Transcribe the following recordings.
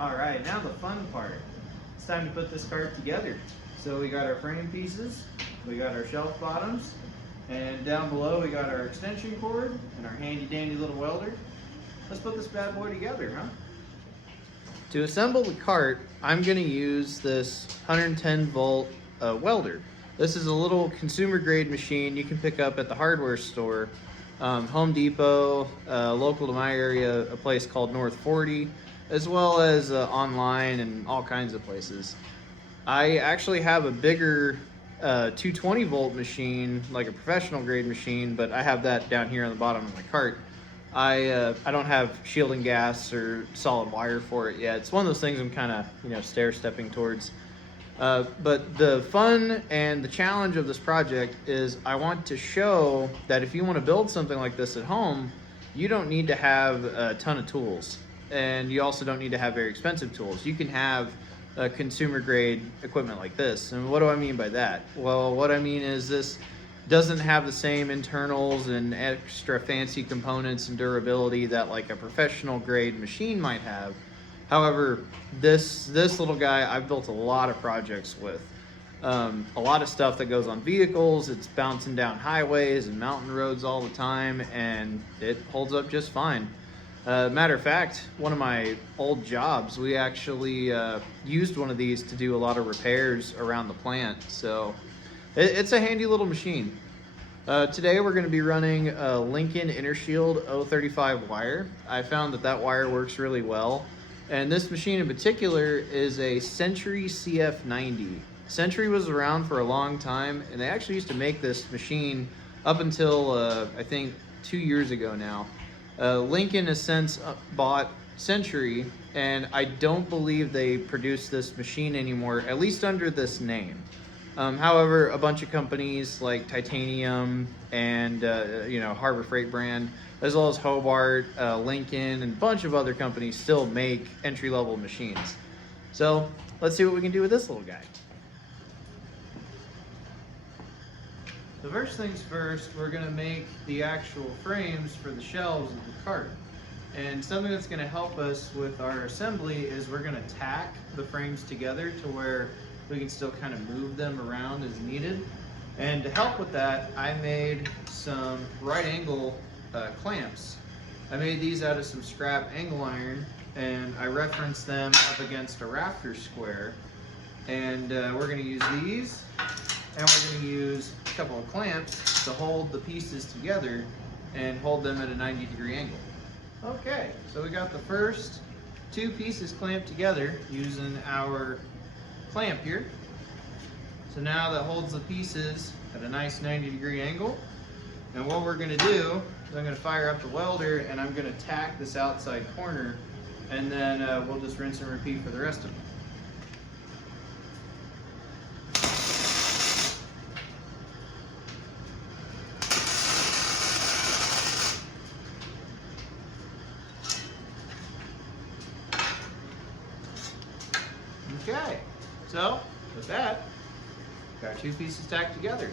All right, now the fun part. It's time to put this cart together. So we got our frame pieces, we got our shelf bottoms, and down below we got our extension cord and our handy dandy little welder. Let's put this bad boy together, huh? To assemble the cart, I'm going to use this 110 volt welder. This is a little consumer grade machine you can pick up at the hardware store. Home Depot, local to my area, a place called North 40, as well as online and all kinds of places. I actually have a bigger 220 volt machine, like a professional grade machine, but I have that down here on the bottom of my cart. I don't have shielding gas or solid wire for it yet. It's one of those things I'm kind of stair-stepping towards. But the fun and the challenge of this project is I want to show that if you want to build something like this at home, you don't need to have a ton of tools, and you also don't need to have very expensive tools. You can have a consumer grade equipment like this. And what do I mean by that? Well, what I mean is this doesn't have the same internals and extra fancy components and durability that like a professional grade machine might have. However, this little guy, I've built a lot of projects with. A lot of stuff that goes on vehicles. It's bouncing down highways and mountain roads all the time, and it holds up just fine. Matter of fact, one of my old jobs, we actually used one of these to do a lot of repairs around the plant. So it's a handy little machine. Today we're going to be running a Lincoln Intershield 035 wire. I found that wire works really well. And this machine in particular is a Century CF90. Century was around for a long time, and they actually used to make this machine up until I think 2 years ago now. Lincoln has since bought Century, and I don't believe they produce this machine anymore, at least under this name. However, a bunch of companies like Titanium and Harbor Freight brand, as well as Hobart, Lincoln, and a bunch of other companies still make entry-level machines. So let's see what we can do with this little guy. The first things first, we're going to make the actual frames for the shelves of the cart. And something that's going to help us with our assembly is we're going to tack the frames together to where we can still kind of move them around as needed. And to help with that, I made some right angle clamps. I made these out of some scrap angle iron, and I referenced them up against a rafter square. And we're going to use these, and we're going to use a couple of clamps to hold the pieces together and hold them at a 90-degree angle. Okay, so we got the first two pieces clamped together using our clamp here. So now that holds the pieces at a nice 90-degree angle. And what we're going to do is I'm going to fire up the welder, and I'm going to tack this outside corner, and then we'll just rinse and repeat for the rest of them. Okay, so with that, got two pieces tacked together.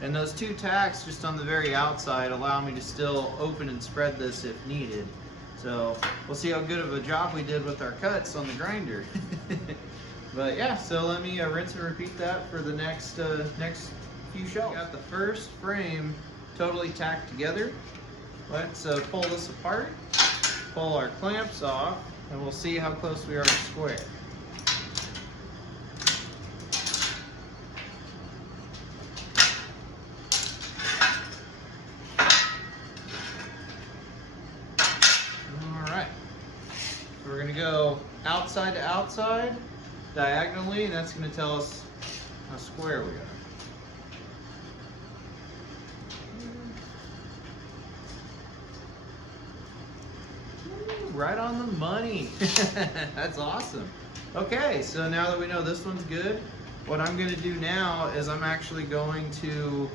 And those two tacks just on the very outside allow me to still open and spread this if needed. So we'll see how good of a job we did with our cuts on the grinder. But yeah, so let me rinse and repeat that for the next few shelves. Got the first frame totally tacked together. Let's pull this apart, pull our clamps off, and we'll see how close we are to square. We're going to go outside to outside, diagonally, and that's going to tell us how square we are. Ooh, right on the money. That's awesome. Okay, so now that we know this one's good, what I'm going to do now is I'm actually going to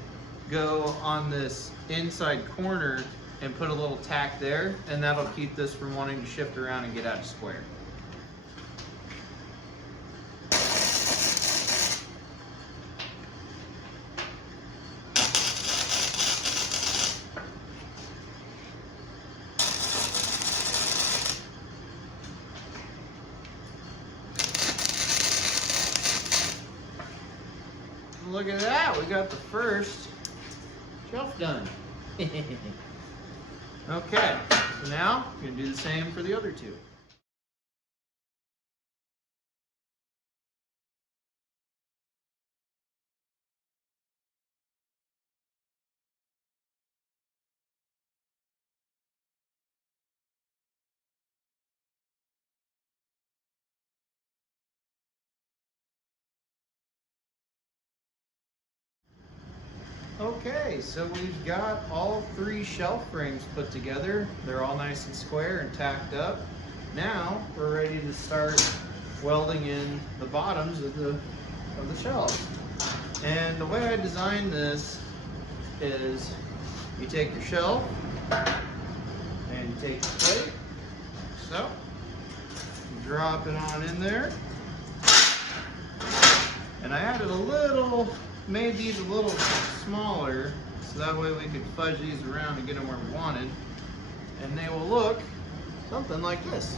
go on this inside corner and put a little tack there, and that'll keep this from wanting to shift around and get out of square. look at that. We got the first shelf done. Okay, so now we're gonna do the same for the other two. Okay, so we've got all three shelf frames put together. They're all nice and square and tacked up. Now we're ready to start welding in the bottoms of the shelves. And the way I designed this is you take your shelf and you take the plate, so you drop it on in there. And I added made these a little smaller so that way we could fudge these around and get them where we wanted. And they will look something like this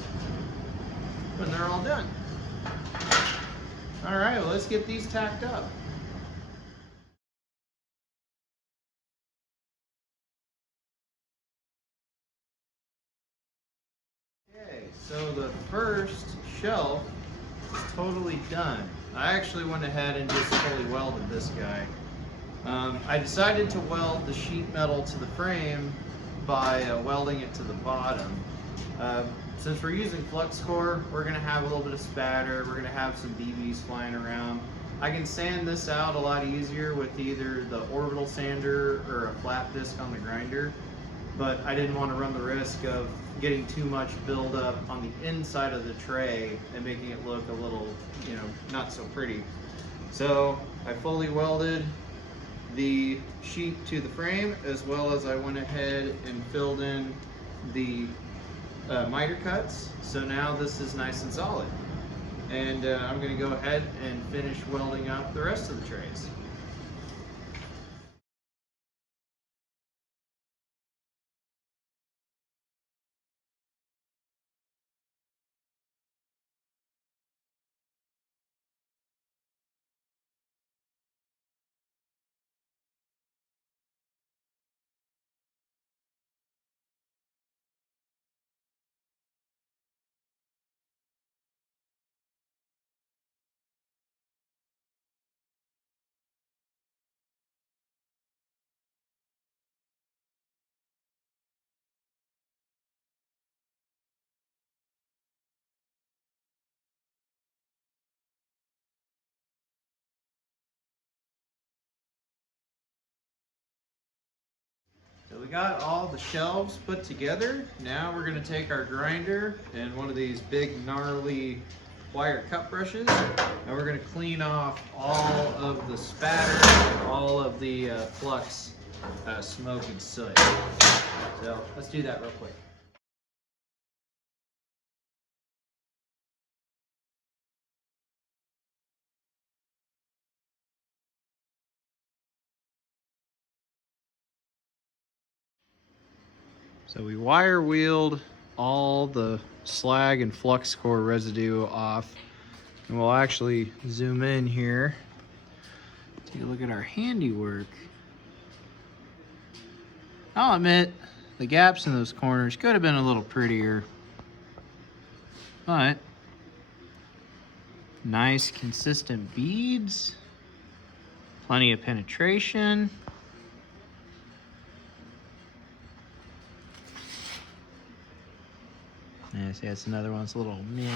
when they're all done. All right, well, let's get these tacked up. Okay, so the first shelf is totally done. I actually went ahead and just fully welded this guy. I decided to weld the sheet metal to the frame by welding it to the bottom. Since we're using flux core, we're going to have a little bit of spatter, we're going to have some BBs flying around. I can sand this out a lot easier with either the orbital sander or a flat disc on the grinder, but I didn't want to run the risk of getting too much buildup on the inside of the tray and making it look a little, not so pretty. So I fully welded the sheet to the frame, as well as I went ahead and filled in the miter cuts. So now this is nice and solid. And I'm going to go ahead and finish welding up the rest of the trays. So we got all the shelves put together. Now we're going to take our grinder and one of these big gnarly wire cut brushes, and we're going to clean off all of the spatter, all of the flux, smoke and soot. So let's do that real quick. So we wire wheeled all the slag and flux core residue off, and we'll actually zoom in here. Take a look at our handiwork. I'll admit, the gaps in those corners could have been a little prettier, but nice consistent beads, plenty of penetration. Yeah, see, that's another one that's a little meh.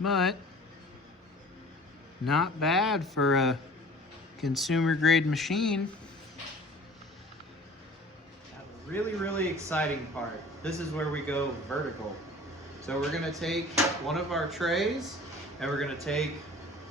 But not bad for a consumer grade machine. Now, the really exciting part. This is where we go vertical. So we're gonna take one of our trays and we're gonna take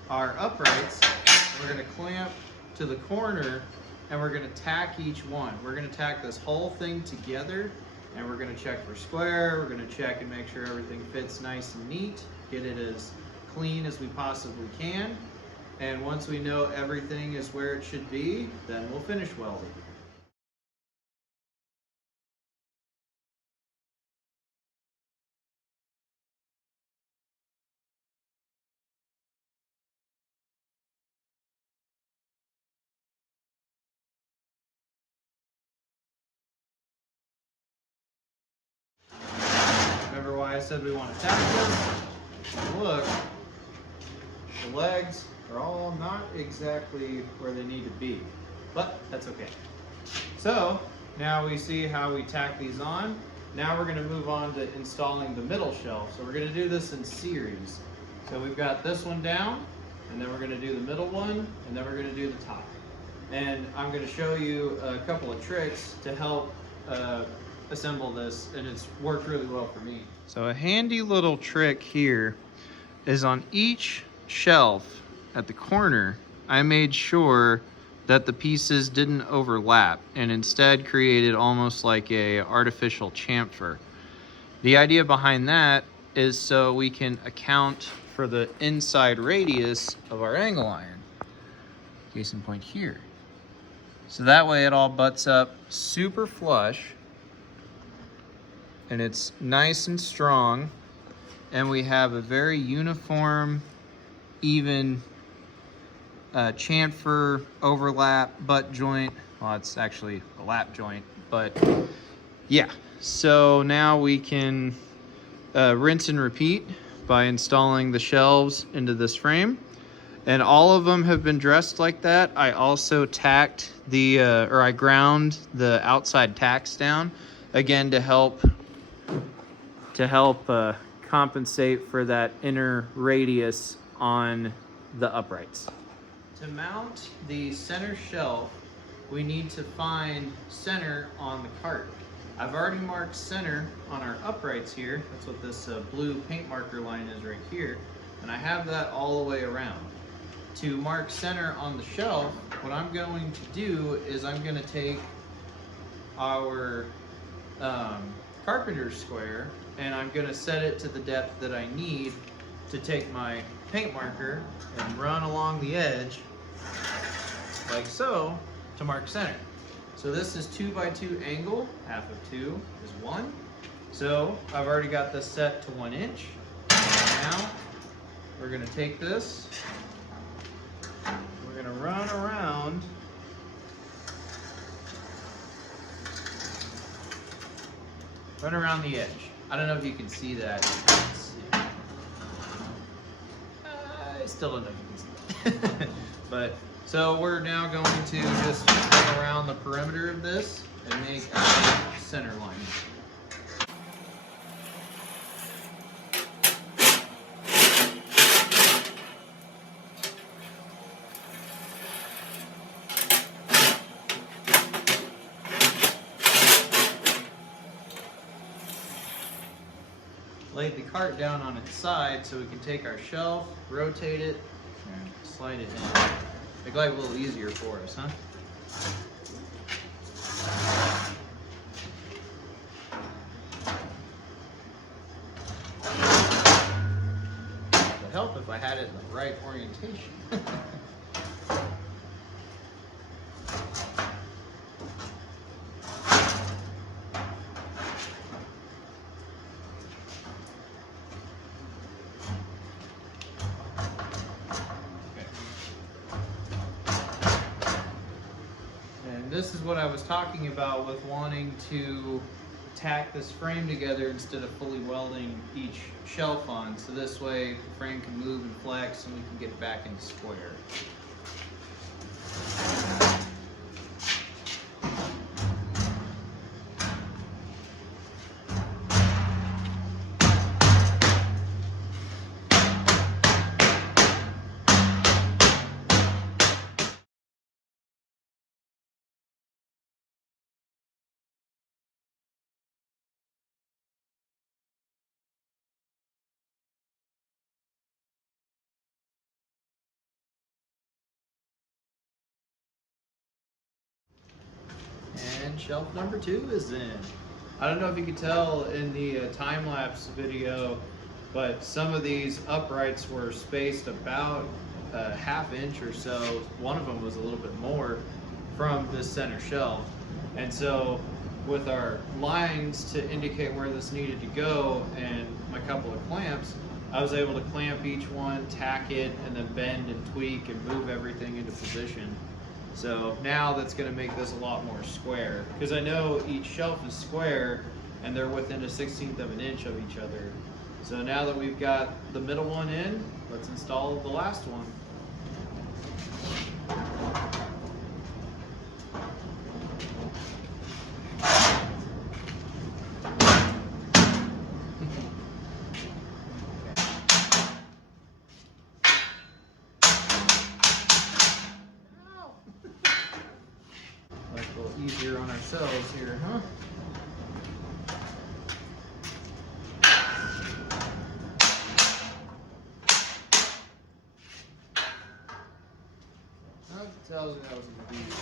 our uprights and we're gonna clamp to the corner and we're gonna tack each one. We're gonna tack this whole thing together, and we're gonna check for square. We're gonna check and make sure everything fits nice and neat, get it as clean as we possibly can. And once we know everything is where it should be, then we'll finish welding. I said we want to tack this. Look, the legs are all not exactly where they need to be, but that's okay. So now we see how we tack these on. Now we're going to move on to installing the middle shelf. So we're going to do this in series. So we've got this one down, and then we're going to do the middle one, and then we're going to do the top. And I'm going to show you a couple of tricks to help assemble this, and it's worked really well for me. So a handy little trick here is on each shelf at the corner, I made sure that the pieces didn't overlap and instead created almost like a artificial chamfer. The idea behind that is so we can account for the inside radius of our angle iron. Case in point here. So that way it all butts up super flush and it's nice and strong, and we have a very uniform, even chamfer, overlap, butt joint. Well, it's actually a lap joint, but yeah. So now we can rinse and repeat by installing the shelves into this frame. And all of them have been dressed like that. I also tacked the, I ground the outside tacks down, again, to help compensate for that inner radius on the uprights. To mount the center shelf, we need to find center on the cart. I've already marked center on our uprights here. That's what this blue paint marker line is right here. And I have that all the way around. To mark center on the shelf, what I'm going to do is I'm going to take our carpenter's square and I'm going to set it to the depth that I need to take my paint marker and run along the edge like so to mark center. So this is 2 by 2 angle, half of 2 is 1. So I've already got this set to 1 inch. Now we're going to take this, we're going to run around the edge. I don't know if you can see that. I still don't know if you can see that. But so we're now going to just run around the perimeter of this and make our center line. Laid the cart down on its side so we can take our shelf, rotate it, and slide it in. Make life a little easier for us, huh? It would help if I had it in the right orientation. This is what I was talking about with wanting to tack this frame together instead of fully welding each shelf on. So this way the frame can move and flex and we can get it back into square. And shelf number 2 is in. I don't know if you could tell in the time-lapse video, but some of these uprights were spaced about a ½ inch or so. One of them was a little bit more from this center shelf. And so with our lines to indicate where this needed to go and my couple of clamps, I was able to clamp each one, tack it, and then bend and tweak and move everything into position. So now that's going to make this a lot more square, because I know each shelf is square, and they're within a 1/16 of an inch of each other. So now that we've got the middle one in, let's install the last one. Like a little easier on ourselves here, huh? That tells me that was a beat.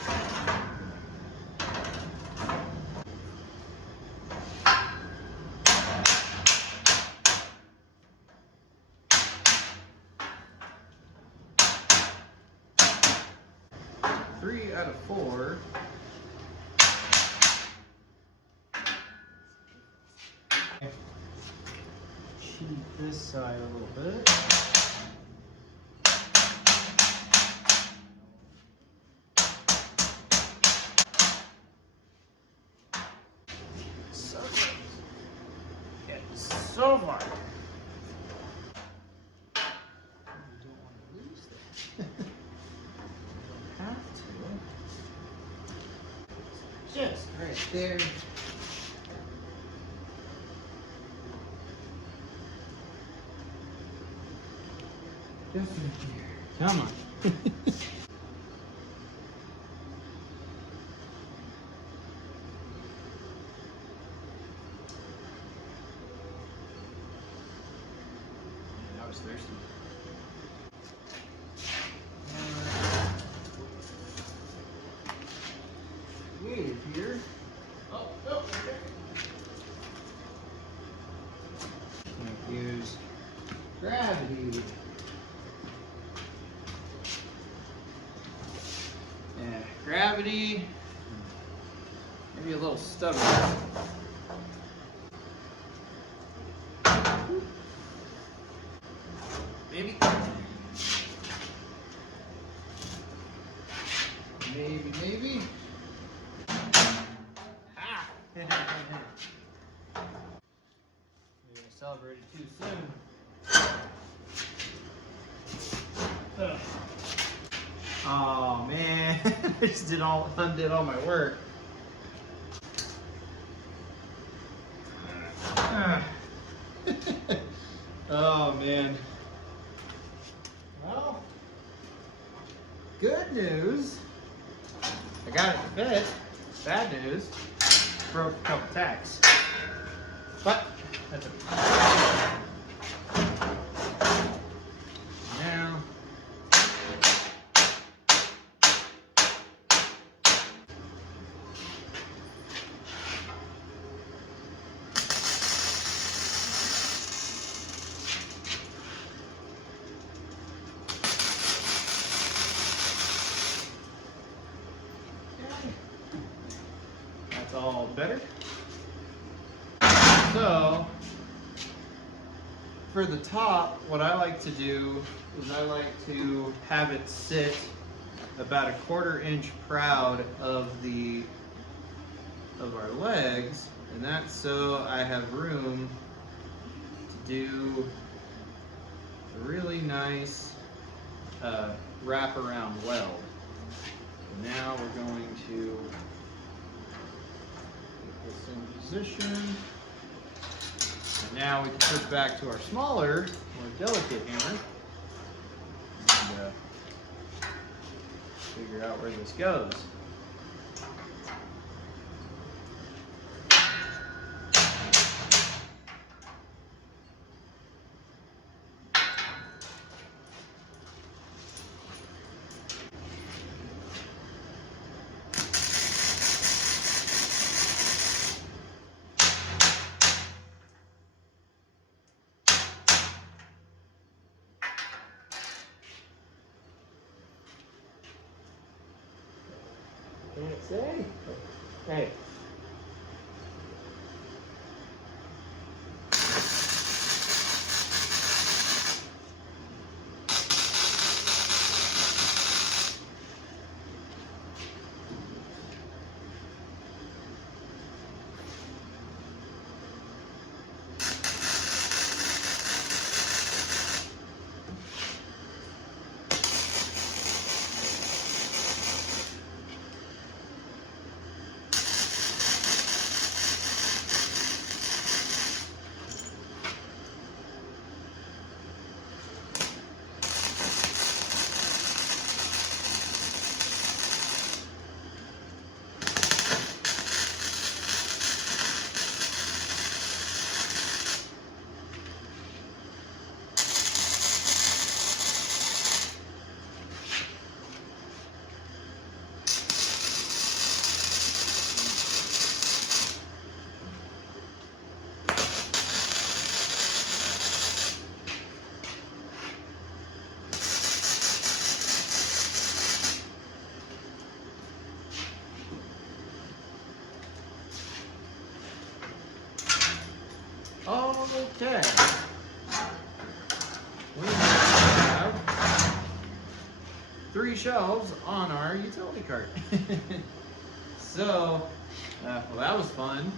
Three out of 4. Cheat this side a little bit. So close. Get so far. You don't want to lose that. You don't have to. Just right there. Just right there. Come on. I was thirsty. Weird here. Oh, okay. I'm gonna use gravity. Yeah, gravity. Maybe a little stubborn. Maybe. Maybe. Ah! You're gonna celebrate it too soon. Ugh. Oh man, I just undid all my work. Oh man. Well, good news. I got it to fit. Bad news. Broke a couple tacks. But that's okay. Now. That's all better. So, for the top, what I like to do is I like to have it sit about 1/4 inch proud of our legs, and that's so I have room to do a really nice wraparound weld. Now we're going to get this in position. And now we can switch back to our smaller, more delicate hammer and figure out where this goes. Can't say. Hey. Okay. We have 3 shelves on our utility cart. So, well, that was fun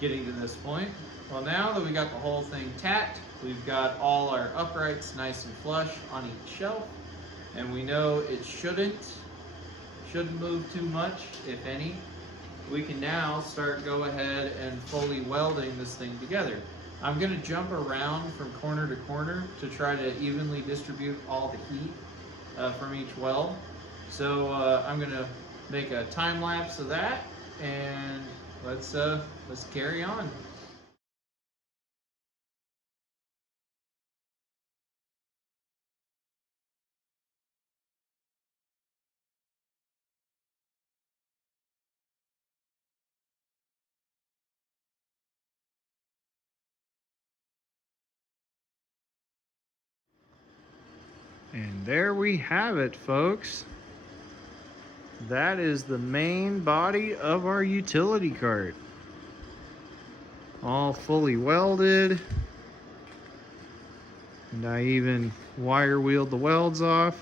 getting to this point. Well, now that we got the whole thing tacked, we've got all our uprights nice and flush on each shelf, and we know it shouldn't move too much, if any. We can now start go ahead and fully welding this thing together. I'm going to jump around from corner to corner to try to evenly distribute all the heat from each weld. So I'm going to make a time lapse of that, and let's carry on. And there we have it, folks. That is the main body of our utility cart. All fully welded. And I even wire wheeled the welds off.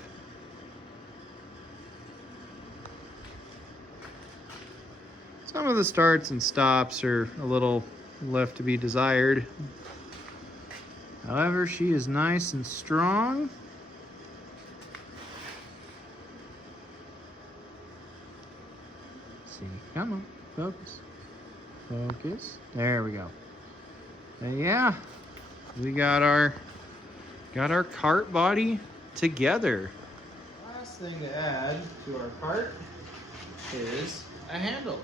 Some of the starts and stops are a little left to be desired. However, she is nice and strong. See, come on, focus. Focus. There we go. And yeah, we got our cart body together. Last thing to add to our cart is a handle.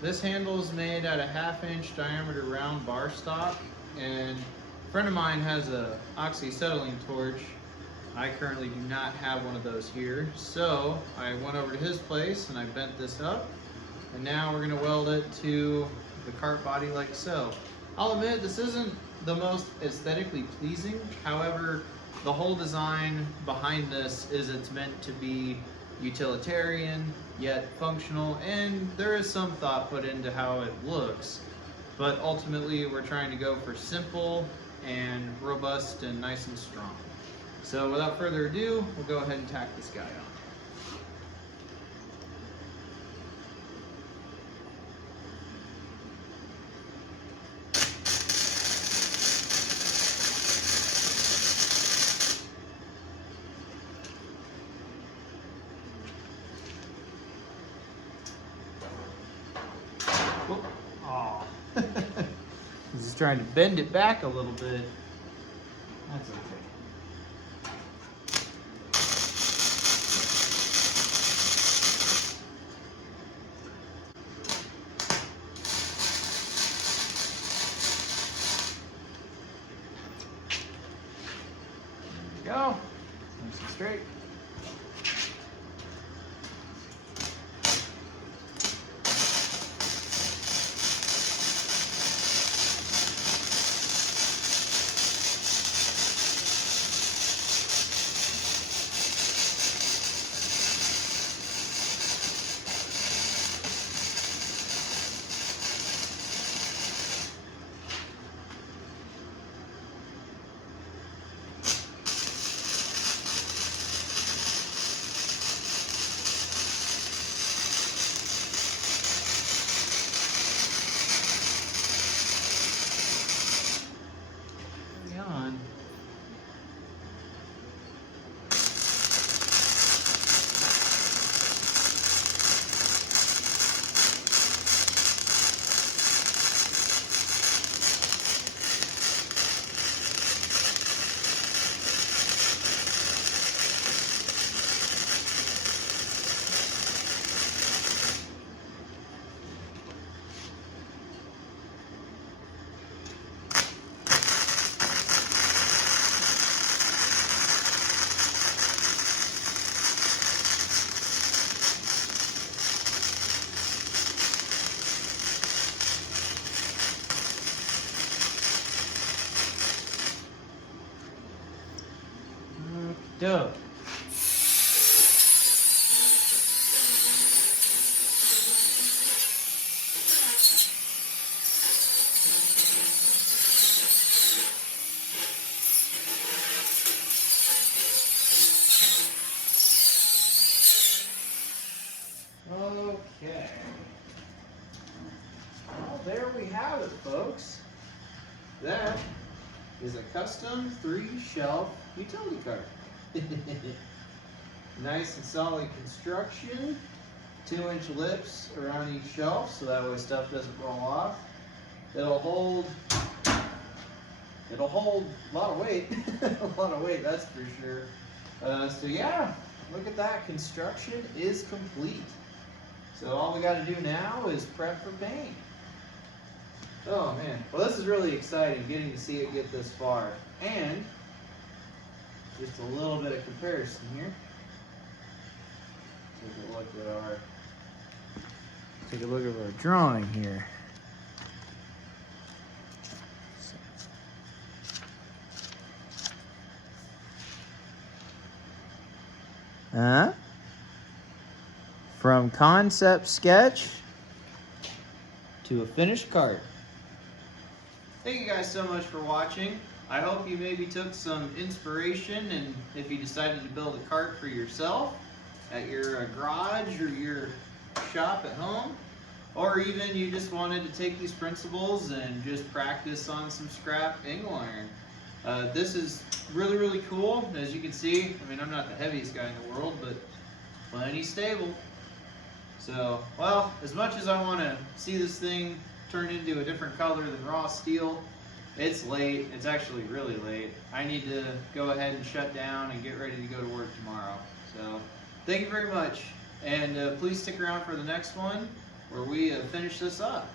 This handle is made out of 1/2-inch diameter round bar stock, and a friend of mine has a oxyacetylene torch. I currently do not have one of those here, so I went over to his place and I bent this up, and now we're going to weld it to the cart body like so. I'll admit this isn't the most aesthetically pleasing, however the whole design behind this is it's meant to be utilitarian yet functional, and there is some thought put into how it looks, but ultimately we're trying to go for simple and robust and nice and strong. So without further ado, we'll go ahead and tack this guy on. Oh, he's just trying to bend it back a little bit. That's okay. There we go. Nice and straight. On. Dope. there we have it, folks. That is a custom 3-shelf utility cart. Nice and solid construction. 2-inch lips around each shelf, so that way stuff doesn't roll off. It'll hold a lot of weight. A lot of weight, that's for sure. So yeah, look at that. Construction is complete. So all we got to do now is prep for paint. Oh man, well this is really exciting, getting to see it get this far. And just a little bit of comparison here. Take a look at our drawing here. From concept sketch to a finished cart. Thank you guys so much for watching. I hope you maybe took some inspiration, and if you decided to build a cart for yourself at your garage or your shop at home, or even you just wanted to take these principles and just practice on some scrap angle iron. This is really, really cool. As you can see, I mean, I'm not the heaviest guy in the world, but plenty stable. So, well, as much as I want to see this thing turn into a different color than raw steel, it's late. It's actually really late. I need to go ahead and shut down and get ready to go to work tomorrow. So, thank you very much. And please stick around for the next one where we finish this up.